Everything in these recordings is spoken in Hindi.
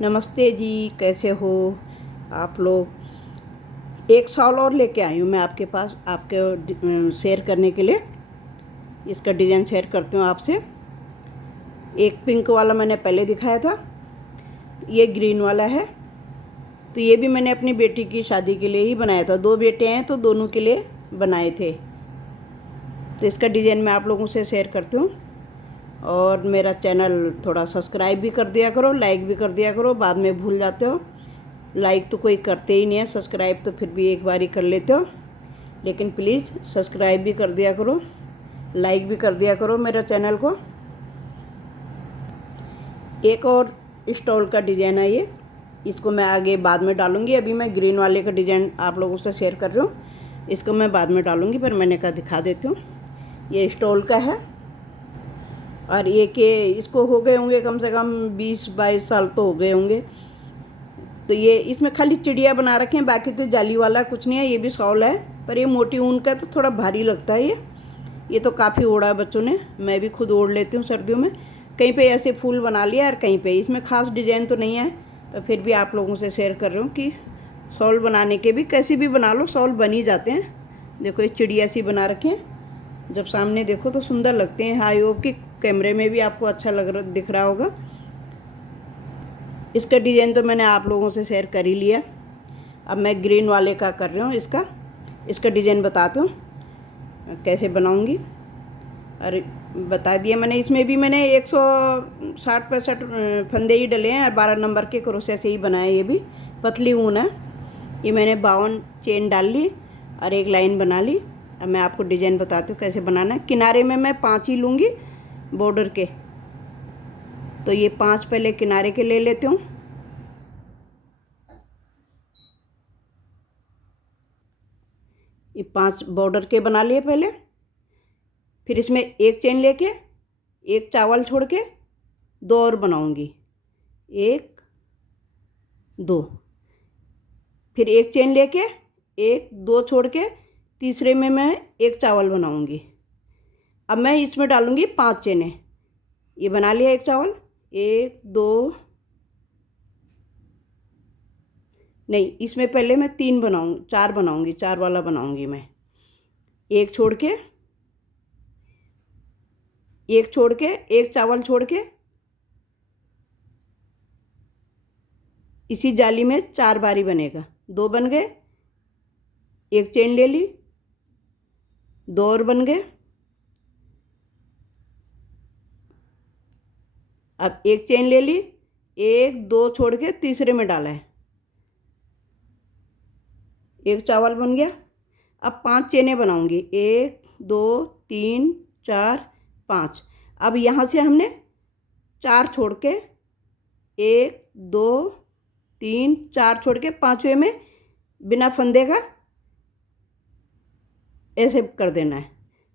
नमस्ते जी, कैसे हो आप लोग। एक शॉल और लेके आई हूँ मैं आपके पास, आपके शेयर करने के लिए। इसका डिज़ाइन शेयर करती हूँ आपसे। एक पिंक वाला मैंने पहले दिखाया था, ये ग्रीन वाला है। तो ये भी मैंने अपनी बेटी की शादी के लिए ही बनाया था। दो बेटे हैं तो दोनों के लिए बनाए थे। तो इसका डिज़ाइन मैं आप लोगों से शेयर करती हूँ। और मेरा चैनल थोड़ा सब्सक्राइब भी कर दिया करो, लाइक भी कर दिया करो, बाद में भूल जाते हो। लाइक तो कोई करते ही नहीं है, सब्सक्राइब तो फिर भी एक बार ही कर लेते हो। लेकिन प्लीज़ सब्सक्राइब भी कर दिया करो, लाइक भी कर दिया करो मेरा चैनल को। एक और स्टॉल का डिज़ाइन है ये, इसको मैं आगे बाद में डालूँगी। अभी मैं ग्रीन वाले का डिज़ाइन आप लोगों से शेयर कर रही हूँ, इसको मैं बाद में डालूँगी, पर मैंने कहा दिखा देती हूँ। ये स्टॉल का है और ये के इसको हो गए होंगे कम से कम 20-22 साल तो हो गए होंगे। तो ये इसमें खाली चिड़िया बना रखे हैं, बाकी तो जाली वाला कुछ नहीं है। ये भी शॉल है, पर ये मोटी ऊन का तो थोड़ा भारी लगता है। ये तो काफ़ी ओढ़ा है बच्चों ने, मैं भी खुद ओढ़ लेती हूँ सर्दियों में। कहीं पे ऐसे फूल बना लिया और कहीं पे इसमें ख़ास डिज़ाइन तो नहीं है, पर फिर भी आप लोगों से शेयर कर रही हूँ कि शॉल बनाने के भी कैसे भी बना लो, शॉल बन ही जाते हैं। देखो ये चिड़िया सी बना रखे हैं, जब सामने देखो तो सुंदर लगते हैं। आई होप कि कैमरे में भी आपको अच्छा दिख रहा होगा। इसका डिज़ाइन तो मैंने आप लोगों से शेयर कर ही लिया। अब मैं ग्रीन वाले का कर रही हूँ। इसका डिज़ाइन बताती हूँ कैसे बनाऊँगी। अरे बता दिया मैंने। इसमें भी मैंने 160-65 फंदे ही डले हैं, 12 नंबर के क्रोशे से ही बनाए। ये भी पतली ऊन है। ये मैंने 52 चेन डाल ली और एक लाइन बना ली। अब मैं आपको डिज़ाइन बताती हूँ कैसे बनाना है। किनारे में मैं 5 ही लूँगी बॉर्डर के, तो ये 5 पहले किनारे के ले लेती हूँ। ये 5 बॉर्डर के बना लिए पहले। फिर इसमें एक चेन लेके एक चावल छोड़ के 2 और बनाऊंगी, 1 2। फिर एक चेन लेके 1 2 छोड़ के तीसरे में मैं एक चावल बनाऊंगी। अब मैं इसमें डालूंगी 5 चेनें। ये बना लिया एक चावल, 1 2 नहीं, इसमें पहले मैं 3 बनाऊंगी, 4 बनाऊंगी, 4 वाला बनाऊंगी मैं। एक छोड़ के एक चावल छोड़ के इसी जाली में 4 बारी बनेगा। 2 बन गए, एक चेन ले ली, 2 और बन गए। अब एक चेन ले ली, 1 2 छोड़ के तीसरे में डाला है, एक चावल बन गया। अब 5 चेनें बनाऊंगी, 1 2 3 4 5। अब यहाँ से हमने 4 छोड़ के 1 2 3 4 छोड़ के 5वें में बिना फंदे का ऐसे कर देना है।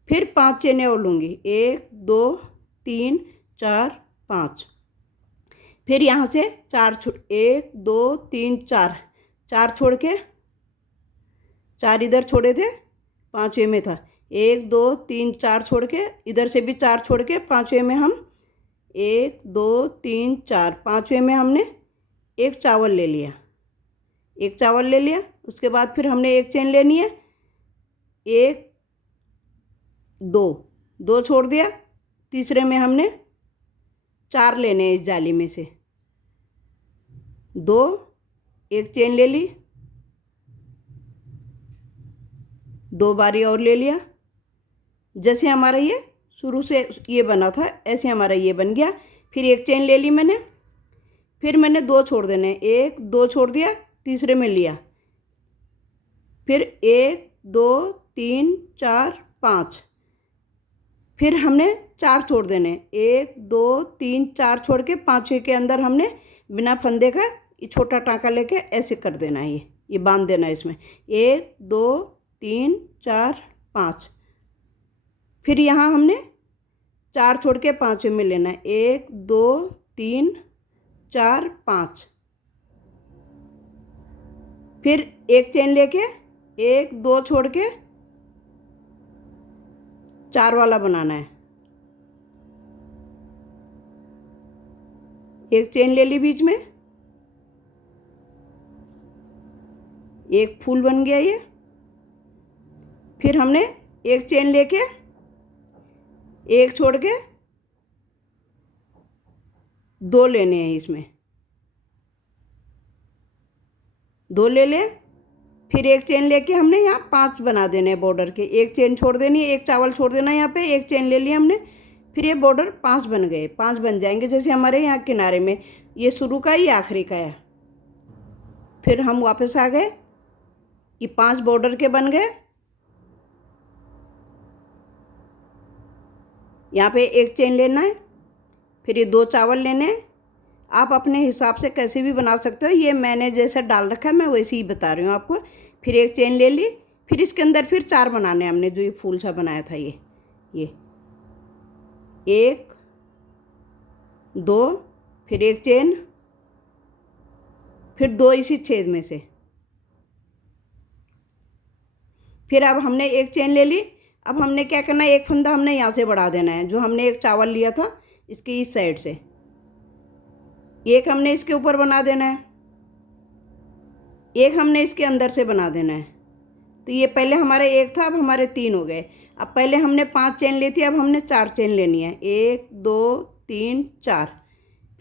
फिर 5 चेनें और लूँगी, 1 2 3 4 5। फिर यहाँ से 1 2 3 4 4 छोड़ के 4 इधर छोड़े थे, 5वें में था। 1 2 3 4 छोड़ के इधर से भी 4 छोड़ के 5वें में हम 1 2 3 4 5वें में हमने एक चावल ले लिया, एक चावल ले लिया। उसके बाद फिर हमने एक चेन लेनी है, 1 2 2 छोड़ दिया। तीसरे में हमने 4 लेने हैं इस जाली में से, 2 एक चेन ले ली, 2 बारी और ले लिया। जैसे हमारा ये शुरू से ये बना था ऐसे हमारा ये बन गया। फिर एक चेन ले ली मैंने, फिर मैंने 2 छोड़ देने, 1 2 छोड़ दिया, तीसरे में लिया। फिर 1 2 3 4 5। फिर हमने 4 छोड़ देने, 1 2 3 4 छोड़ के 5वें के अंदर हमने बिना फंदे का ये छोटा टाँका लेके ऐसे कर देना है। ये बांध देना है इसमें, 1 2 3 4 5। फिर यहाँ हमने 4 छोड़ के 5वें में लेना है, 1 2 3 4 5। फिर एक चेन लेके 1 2 छोड़ के 4 वाला बनाना है। एक चेन ले ली बीच में, एक फूल बन गया ये। फिर हमने एक चेन लेके एक छोड़ के दो लेने हैं, इसमें दो ले ले। फिर एक चेन लेके हमने यहाँ 5 बना देने हैं बॉर्डर के। एक चेन छोड़ देनी है, एक चावल छोड़ देना है यहाँ पे, एक चेन ले लिया हमने। फिर ये बॉर्डर 5 बन गए, 5 बन जाएंगे जैसे हमारे यहाँ किनारे में ये शुरू का ये आखिरी का है। फिर हम वापस आ गए, ये 5 बॉर्डर के बन गए। यहाँ पे एक चेन लेना है, फिर ये 2 चावल लेने हैं। आप अपने हिसाब से कैसे भी बना सकते हो, ये मैंने जैसा डाल रखा है मैं वैसे ही बता रही हूँ आपको। फिर एक चेन ले ली, फिर इसके अंदर फिर 4 बनाने हैं हमने, जो ये फूल सा बनाया था ये 1 2, फिर एक चेन, फिर 2 इसी छेद में से। फिर अब हमने एक चेन ले ली। अब हमने क्या करना है, एक फंदा हमने यहाँ से बढ़ा देना है, जो हमने एक चावल लिया था इसके इस साइड से, एक हमने इसके ऊपर बना देना है, एक हमने इसके अंदर से बना देना है। तो ये पहले हमारे एक था, अब हमारे 3 हो गए। अब पहले हमने 5 चेन ली थी, अब हमने 4 चेन लेनी है, 1 2 3 4।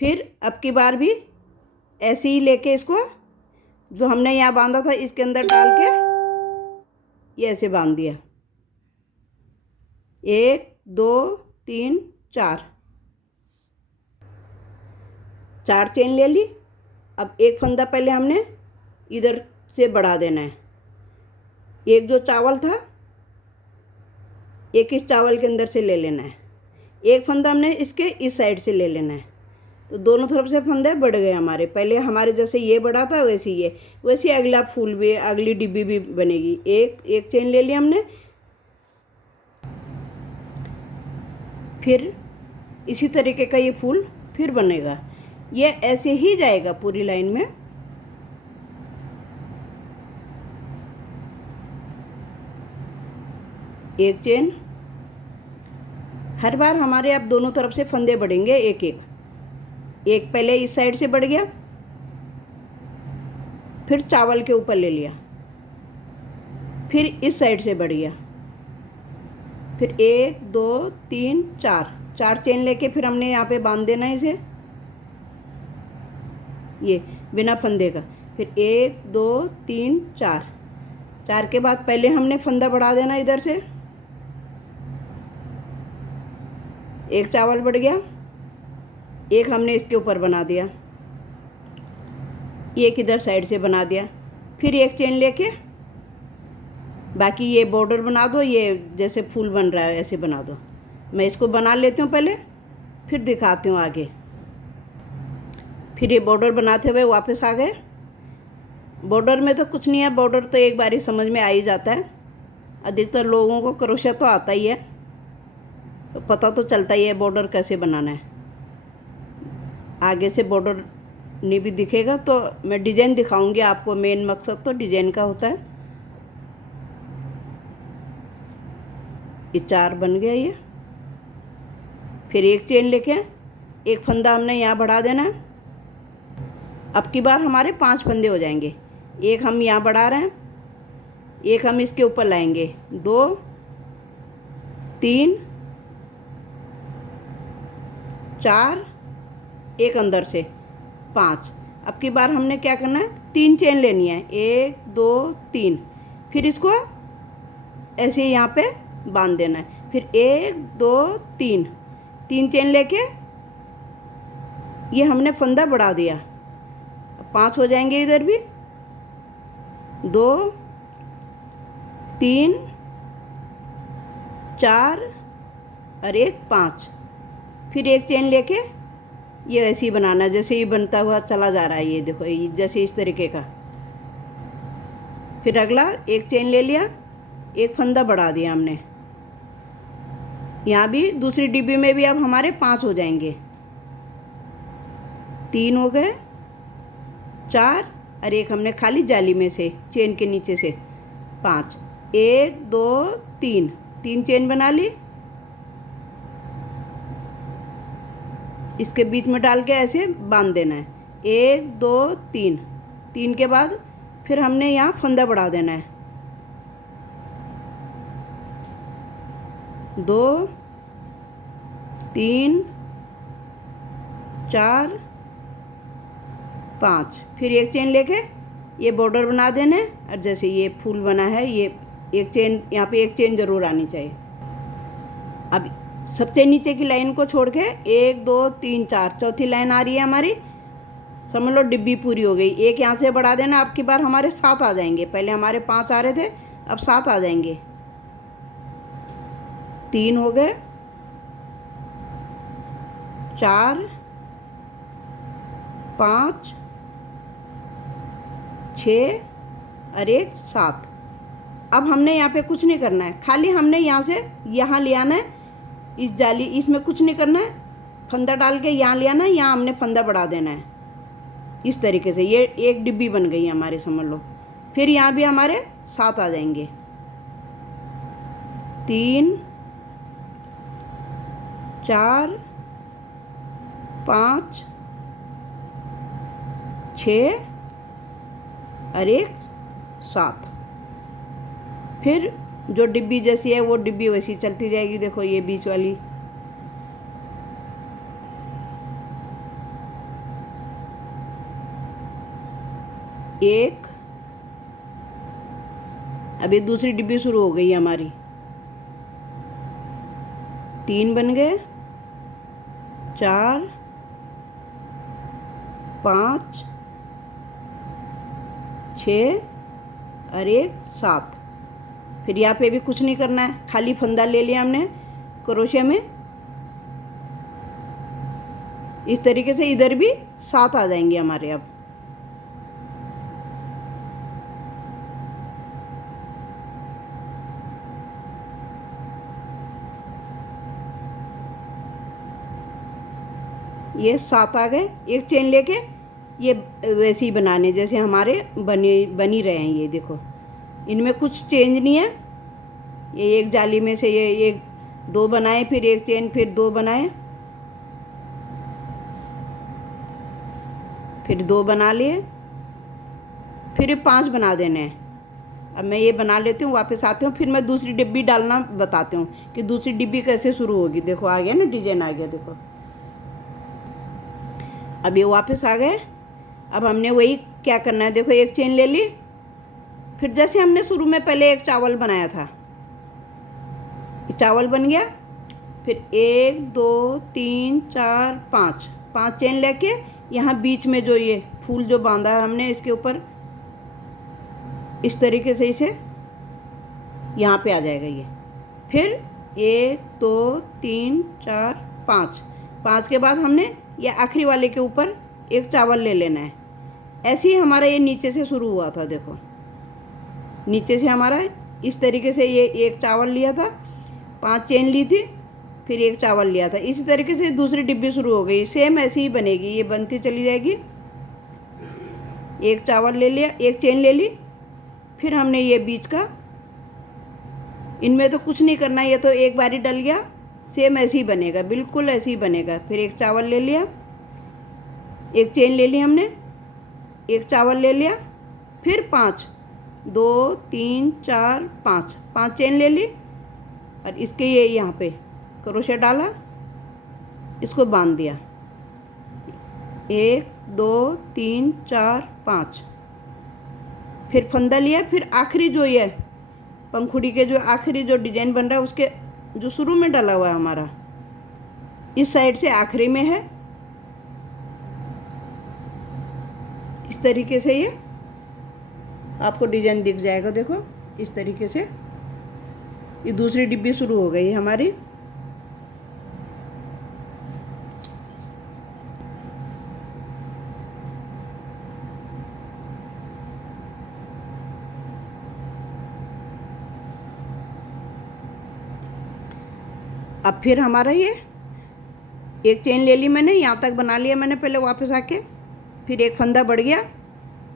फिर अब की बार भी ऐसे ही लेके इसको जो हमने यहाँ बांधा था इसके अंदर डाल के ये ऐसे बांध दिया, 1 2 3 4 चेन ले ली। अब एक फंदा पहले हमने इधर से बढ़ा देना है, एक जो चावल था एक इस चावल के अंदर से ले लेना है, एक फंदा हमने इसके इस साइड से ले लेना है। तो दोनों तरफ से फंदे बढ़ गए हमारे। पहले हमारे जैसे ये बढ़ा था वैसे ये, वैसे अगला फूल भी, अगली डिब्बी भी बनेगी। एक चेन ले लिया हमने। फिर इसी तरीके का ये फूल फिर बनेगा, ये ऐसे ही जाएगा पूरी लाइन में। एक चेन, हर बार हमारे अब दोनों तरफ से फंदे बढ़ेंगे एक एक। एक पहले इस साइड से बढ़ गया, फिर चावल के ऊपर ले लिया, फिर इस साइड से बढ़ गया, फिर 1 2 3 4 चेन लेके फिर हमने यहाँ पे बांध देना है इसे, ये बिना फंदे का। फिर 1 2 3 4 के बाद पहले हमने फंदा बढ़ा देना इधर से, एक चावल बढ़ गया, एक हमने इसके ऊपर बना दिया, एक इधर साइड से बना दिया। फिर एक चेन लेके बाकी ये बॉर्डर बना दो, ये जैसे फूल बन रहा है ऐसे बना दो। मैं इसको बना लेती हूँ पहले, फिर दिखाती हूँ आगे। फिर ये बॉर्डर बनाते हुए वापस आ गए। बॉर्डर में तो कुछ नहीं है, बॉर्डर तो एक बार ही समझ में आ ही जाता है। अधिकतर लोगों को क्रोशा तो आता ही है, तो पता तो चलता ही है बॉर्डर कैसे बनाना है। आगे से बॉर्डर नहीं भी दिखेगा तो मैं डिज़ाइन दिखाऊंगी आपको, मेन मकसद तो डिज़ाइन का होता है। ये 4 बन गया ये। फिर एक चेन लेके एक फंदा हमने यहाँ बढ़ा देना है। अब की बार हमारे 5 फंदे हो जाएंगे। एक हम यहाँ बढ़ा रहे हैं, एक हम इसके ऊपर लाएंगे, 2 3 4, एक अंदर से 5। अब की बार हमने क्या करना है, 3 चेन लेनी है, 1 2 3। फिर इसको ऐसे यहाँ पे बांध देना है। फिर 1 2 3 चेन लेके ये हमने फंदा बढ़ा दिया, 5 हो जाएंगे इधर भी, 2 3 4 और एक 5। फिर एक चेन लेके ये ऐसे ही बनाना, जैसे ही बनता हुआ चला जा रहा है। ये देखो, ये जैसे इस तरीके का। फिर अगला एक चेन ले लिया, एक फंदा बढ़ा दिया हमने। यहाँ भी दूसरी डिब्बी में भी अब हमारे 5 हो जाएंगे, 3 हो गए, 4 और एक हमने खाली जाली में से चेन के नीचे से 5। 1 2 3 चेन बना ली, इसके बीच में डाल के ऐसे बांध देना है। 1 2 3 के बाद फिर हमने यहाँ फंदा बढ़ा देना है, 2 3 4 5, फिर एक चेन लेके ये बॉर्डर बना देने। और जैसे ये फूल बना है, ये एक चेन यहाँ पे एक चेन ज़रूर आनी चाहिए। अब सबसे नीचे की लाइन को छोड़ के 1 2 3 4 चौथी लाइन आ रही है हमारी, समझ लो डिब्बी पूरी हो गई। एक यहाँ से बढ़ा देना, अब की बार हमारे 7 आ जाएंगे। पहले हमारे 5 आ रहे थे, अब 7 आ जाएंगे। 3 हो गए, 4 5 6 और 1 7। अब हमने यहाँ पे कुछ नहीं करना है, खाली हमने यहाँ से यहाँ ले आना है। इस जाली, इसमें कुछ नहीं करना है, फंदा डाल के यहाँ ले आना है, यहाँ हमने फंदा बढ़ा देना है। इस तरीके से ये एक डिब्बी बन गई हमारी, समझ लो। फिर यहाँ भी हमारे 7 आ जाएंगे, 3 4 5 6 और 1 7। फिर जो डिब्बी जैसी है वो डिब्बी वैसी चलती जाएगी। देखो ये बीच वाली, एक, अभी दूसरी डिब्बी शुरू हो गई हमारी। 3 बन गए, 4 5 6 और 1 7। फिर यहाँ पे भी कुछ नहीं करना है, खाली फंदा ले लिया हमने क्रोशे में। इस तरीके से इधर भी 7 आ जाएंगे हमारे। अब ये 7 आ गए। एक चेन लेके ये वैसे ही बनाने जैसे हमारे बनी रहे हैं। ये देखो इनमें कुछ चेंज नहीं है। ये एक जाली में से ये एक 2 बनाए, फिर एक चेन, फिर 2 बनाए, फिर 2 बना लिए, फिर 5 बना देने हैं। अब मैं ये बना लेती हूँ, वापस आती हूँ, फिर मैं दूसरी डिब्बी डालना बताती हूँ कि दूसरी डिब्बी कैसे शुरू होगी। देखो आ गया ना, डिजाइन आ गया। देखो अब ये वापस आ गए। अब हमने वही क्या करना है, देखो एक चेन ले ली, फिर जैसे हमने शुरू में पहले एक चावल बनाया था, ये चावल बन गया। फिर 1 2 3 4 5 चेन लेके यहाँ बीच में जो ये फूल जो बांधा है हमने, इसके ऊपर इस तरीके से इसे यहाँ पे आ जाएगा ये। फिर 1 2 3 4 5 के बाद हमने ये आखिरी वाले के ऊपर एक चावल ले लेना है। ऐसे ही हमारा ये नीचे से शुरू हुआ था। देखो नीचे से हमारा इस तरीके से ये एक चावल लिया था, 5 चेन ली थी, फिर एक चावल लिया था। इसी तरीके से दूसरी डिब्बी शुरू हो गई। सेम ऐसी ही बनेगी, ये बनती चली जाएगी। एक चावल ले लिया, एक चेन ले ली, फिर हमने ये बीच का, इनमें तो कुछ नहीं करना, ये तो एक बारी डल गया। सेम ऐसे ही बनेगा, बिल्कुल ऐसे ही बनेगा। फिर एक चावल ले लिया, एक चेन ले ली हमने, एक चावल ले लिया, फिर 5 2 3 4 5 चेन ले ली, और इसके ये यहाँ पे क्रोशे डाला, इसको बांध दिया। 1 2 3 4 5, फिर फंदा लिया। फिर आखिरी जो ये पंखुड़ी के जो आखिरी जो डिजाइन बन रहा है, उसके जो शुरू में डाला हुआ है हमारा, इस साइड से आखिरी में है। इस तरीके से ये आपको डिजाइन दिख जाएगा। देखो इस तरीके से ये दूसरी डिब्बी शुरू हो गई हमारी। अब फिर हमारा ये एक चेन ले ली मैंने, यहाँ तक बना लिया मैंने पहले वापस आके, फिर एक फंदा बढ़ गया,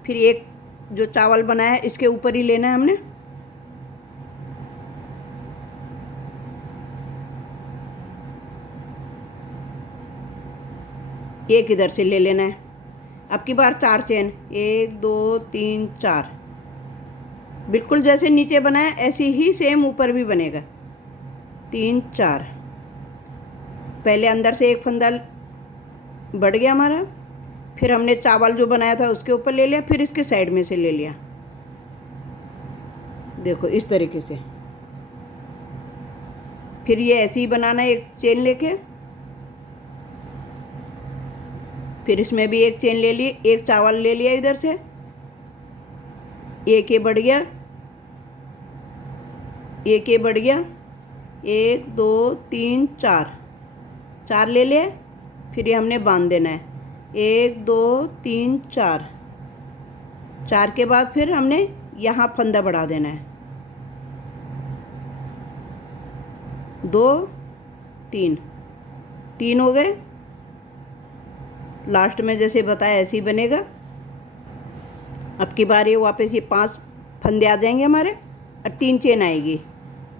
फिर एक जो चावल बनाया है इसके ऊपर ही लेना है हमने। एक इधर से ले लेना है। अब की बार 4 चेन, 1 2 3 4, बिल्कुल जैसे नीचे बनाया ऐसे ही सेम ऊपर भी बनेगा। 3 4, पहले अंदर से एक फंदा बढ़ गया हमारा, फिर हमने चावल जो बनाया था उसके ऊपर ले लिया, फिर इसके साइड में से ले लिया। देखो इस तरीके से। फिर ये ऐसे ही बनाना है, एक चेन लेके, फिर इसमें भी एक चेन ले ली, एक चावल ले लिया इधर से, एक ये बढ़ गया, एक ये बढ़ गया, 1 2 3 4, 4 ले लिए। फिर ये हमने बांध देना है, 1 2 3 4, 4 के बाद फिर हमने यहाँ फंदा बढ़ा देना है, 2 3, 3 हो गए। लास्ट में जैसे बताया ऐसे ही बनेगा। अब की बार ये वापस ये 5 फंदे आ जाएंगे हमारे और 3 चेन आएगी,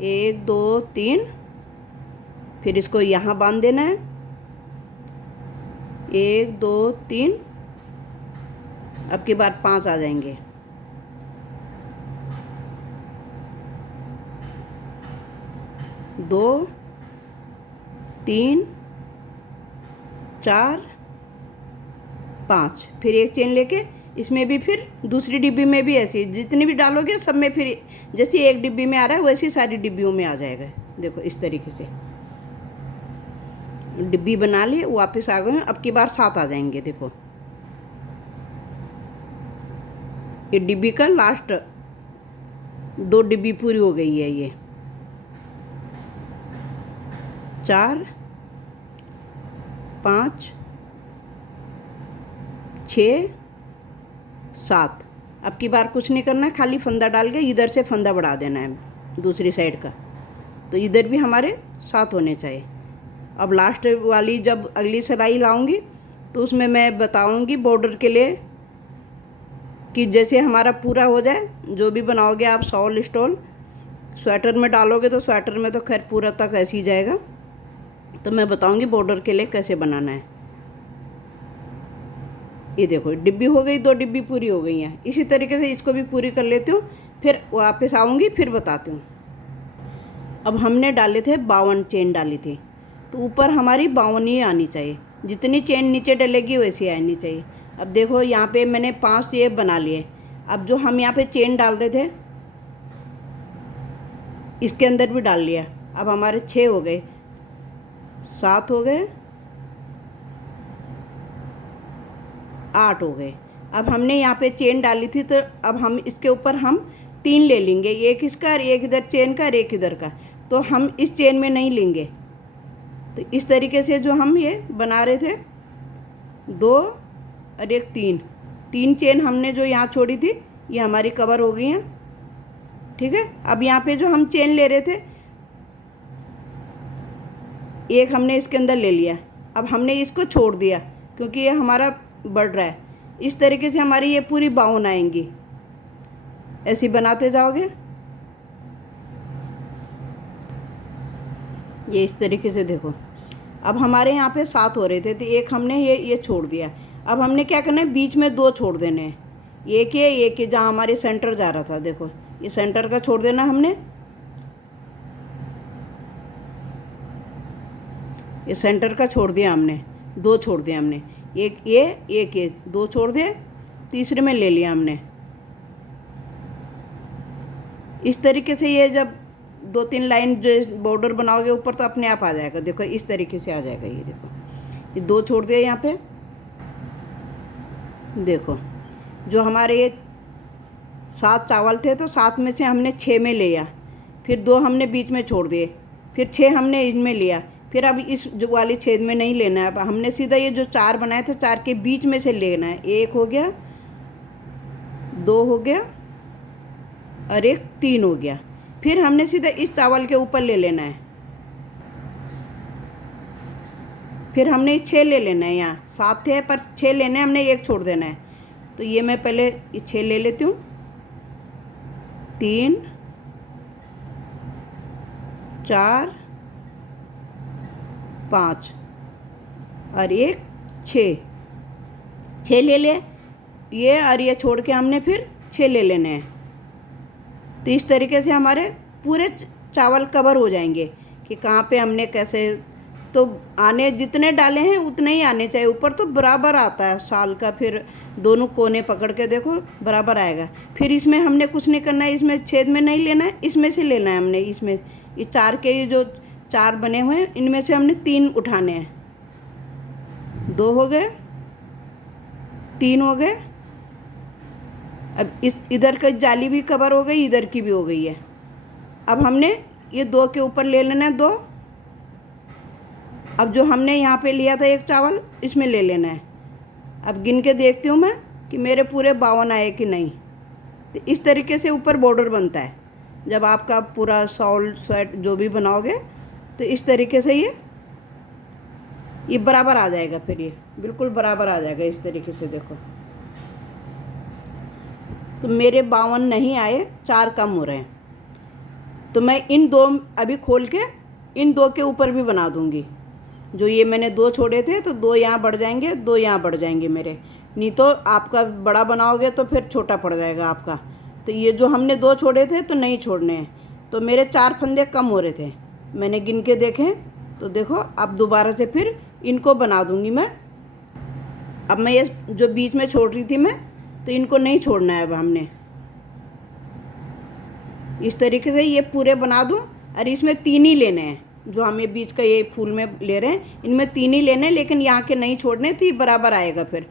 1 2 3, फिर इसको यहाँ बांध देना है, 1 2 3, अब की बार 5 आ जाएंगे, 2 3 4 5, फिर एक चेन लेके इसमें भी, फिर दूसरी डिब्बी में भी ऐसे जितनी भी डालोगे सब में फिर जैसे एक डिब्बी में आ रहा है वैसी सारी डिब्बियों में आ जाएगा। देखो इस तरीके से डिब्बी बना ली, वापस आ गए। अब की बार 7 आ जाएंगे। देखो ये डिब्बी का लास्ट 2 डिब्बी पूरी हो गई है। ये 4 5 6 7, अब की बार कुछ नहीं करना है, खाली फंदा डाल के इधर से फंदा बढ़ा देना है दूसरी साइड का, तो इधर भी हमारे 7 होने चाहिए। अब लास्ट वाली जब अगली सिलाई लाऊंगी तो उसमें मैं बताऊंगी बॉर्डर के लिए कि जैसे हमारा पूरा हो जाए, जो भी बनाओगे आप शॉल स्टॉल, स्वेटर में डालोगे तो स्वेटर में तो खैर पूरा तक ऐसे ही जाएगा, तो मैं बताऊंगी बॉर्डर के लिए कैसे बनाना है। ये देखो डिब्बी हो गई, 2 डिब्बी पूरी हो गई हैं। इसी तरीके से इसको भी पूरी कर लेती हूँ, फिर वापस आऊँगी फिर बताती हूँ। अब हमने डाले थे 52 चेन डाली थी, तो ऊपर हमारी 52 ही आनी चाहिए, जितनी चेन नीचे डलेगी वैसी आनी चाहिए। अब देखो यहाँ पे मैंने 5 ये बना लिए। अब जो हम यहाँ पे चेन डाल रहे थे इसके अंदर भी डाल लिया, अब हमारे 6 हो गए, 7 हो गए, 8 हो गए। अब हमने यहाँ पे चेन डाली थी, तो अब हम इसके ऊपर हम 3 ले लेंगे, एक इसका और एक इधर चेन का और एक इधर का, तो हम इस चेन में नहीं लेंगे। तो इस तरीके से जो हम ये बना रहे थे 2 और एक 3 चेन हमने जो यहाँ छोड़ी थी ये हमारी कवर हो गई हैं। ठीक है, अब यहाँ पे जो हम चेन ले रहे थे एक हमने इसके अंदर ले लिया, अब हमने इसको छोड़ दिया क्योंकि ये हमारा बढ़ रहा है। इस तरीके से हमारी ये पूरी 52 आएंगी, ऐसे बनाते जाओगे। ये इस तरीके से देखो, अब हमारे यहाँ पे 7 हो रहे थे तो एक हमने ये छोड़ दिया। अब हमने क्या करना है, बीच में 2 छोड़ देने हैं, एक ये जहाँ हमारे सेंटर जा रहा था, देखो ये सेंटर का छोड़ देना हमने, ये सेंटर का छोड़ दिया हमने, 2 छोड़ दिया हमने, एक ये 2 छोड़ दिए, तीसरे में ले लिया हमने। इस तरीके से ये जब 2-3 लाइन जो बॉर्डर बनाओगे ऊपर तो अपने आप आ जाएगा। देखो इस तरीके से आ जाएगा। ये देखो ये 2 छोड़ दिया यहाँ पे। देखो जो हमारे ये 7 चावल थे तो 7 में से हमने 6 में लिया, फिर 2 हमने बीच में छोड़ दिए, फिर 6 हमने इनमें लिया, फिर अब इस जो वाली छेद में नहीं लेना है। अब हमने सीधा ये जो 4 बनाए थे 4 के बीच में से लेना है। 1 हो गया, 2 हो गया और एक 3 हो गया। फिर हमने सीधा इस चावल के ऊपर ले लेना है, फिर हमने 6 ले लेना है। यहाँ 7 थे पर 6 लेने हैं हमने, 1 छोड़ देना है। तो ये मैं पहले ये 6 ले लेती हूँ, 3 4 5 और एक 6 ले ले ये, और ये छोड़ के हमने फिर 6 ले लेने हैं। तो इस तरीके से हमारे पूरे चावल कवर हो जाएंगे कि कहाँ पे हमने कैसे। तो आने जितने डाले हैं उतने ही आने चाहिए, ऊपर तो बराबर आता है साल का। फिर दोनों कोने पकड़ के देखो बराबर आएगा। फिर इसमें हमने कुछ नहीं करना है, इसमें छेद में नहीं लेना है, इसमें से लेना है हमने। इसमें ये चार के जो चार बने हुए हैं इनमें से हमने 3 उठाने हैं। 2 हो गए, 3 हो गए। अब इस इधर का जाली भी कवर हो गई, इधर की भी हो गई है। अब हमने ये 2 के ऊपर ले लेना है 2। अब जो हमने यहाँ पे लिया था एक चावल, इसमें ले लेना है। अब गिन के देखती हूँ मैं कि मेरे पूरे 52 आए कि नहीं। तो इस तरीके से ऊपर बॉर्डर बनता है। जब आपका पूरा शॉल स्वेट जो भी बनाओगे तो इस तरीके से ये बराबर आ जाएगा। फिर ये बिल्कुल बराबर आ जाएगा इस तरीके से। देखो तो मेरे 52 नहीं आए, 4 कम हो रहे हैं। तो मैं इन 2 अभी खोल के इन 2 के ऊपर भी बना दूंगी। जो ये मैंने 2 छोड़े थे तो 2 यहाँ बढ़ जाएंगे, 2 यहाँ बढ़ जाएंगे मेरे। नहीं तो आपका बड़ा बनाओगे तो फिर छोटा पड़ जाएगा आपका। तो ये जो हमने 2 छोड़े थे तो नहीं छोड़ने हैं। तो मेरे 4 फंदे कम हो रहे थे, मैंने गिन के देखे। तो देखो अब दोबारा से फिर इनको बना दूंगी मैं। अब मैं ये जो बीच में छोड़ रही थी मैं, तो इनको नहीं छोड़ना है। अब हमने इस तरीके से ये पूरे बना दूँ। और इसमें 3 ही लेने हैं, जो हम ये बीच का ये फूल में ले रहे हैं इनमें 3 ही लेने हैं, लेकिन यहाँ के नहीं छोड़ने। तो ये बराबर आएगा। फिर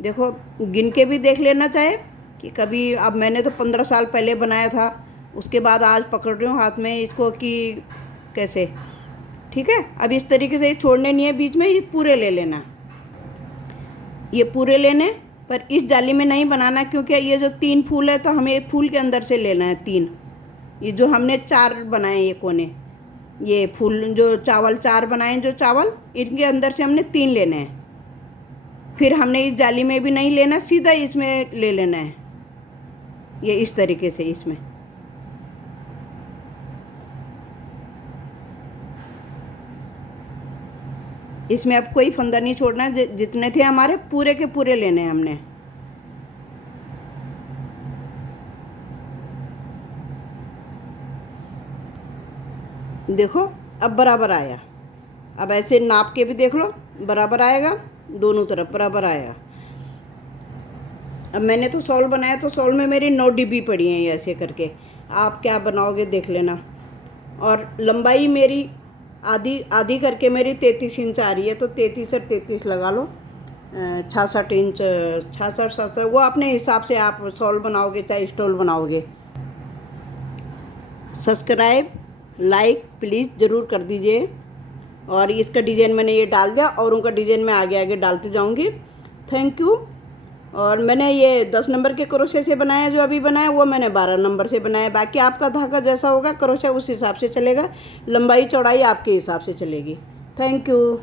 देखो गिन के भी देख लेना चाहे कि कभी। अब मैंने तो 15 साल पहले बनाया था, उसके बाद आज पकड़ रही हूँ हाथ में इसको कि कैसे। ठीक है, अब इस तरीके से ये छोड़ने नहीं है बीच में, ये पूरे ले लेना। ये पूरे लेने, पर इस जाली में नहीं बनाना, क्योंकि ये जो 3 फूल है तो हमें फूल के अंदर से लेना है 3। ये जो हमने 4 बनाए ये कोने, ये फूल जो चावल 4 बनाए जो चावल, इनके अंदर से हमने 3 लेने हैं। फिर हमने इस जाली में भी नहीं लेना, सीधा इसमें ले लेना है। ये इस तरीके से इसमें अब कोई फंदा नहीं छोड़ना है। जितने थे हमारे पूरे के पूरे लेने हैं हमने। देखो अब बराबर आया। अब ऐसे नाप के भी देख लो, बराबर आएगा, दोनों तरफ बराबर आएगा। अब मैंने तो शॉल बनाया, तो शॉल में मेरी 9 डिब्बी पड़ी हैं। ये ऐसे करके आप क्या बनाओगे देख लेना। और लंबाई मेरी आधी आधी करके मेरी 33 इंच आ रही है। तो 33 और 33 लगा लो, 66 इंच, 66 67, वो अपने हिसाब से आप शॉल बनाओगे चाहे स्टॉल बनाओगे। सब्सक्राइब लाइक प्लीज़ ज़रूर कर दीजिए। और इसका डिज़ाइन मैंने ये डाल दिया, और उनका डिज़ाइन मैं आगे आगे डालती जाऊंगी। Thank you. और मैंने ये 10 नंबर के क्रोशे से बनाया, जो अभी बनाया वो मैंने 12 नंबर से बनाया। बाकी आपका धागा जैसा होगा क्रोशा उस हिसाब से चलेगा, लंबाई चौड़ाई आपके हिसाब से चलेगी। Thank you.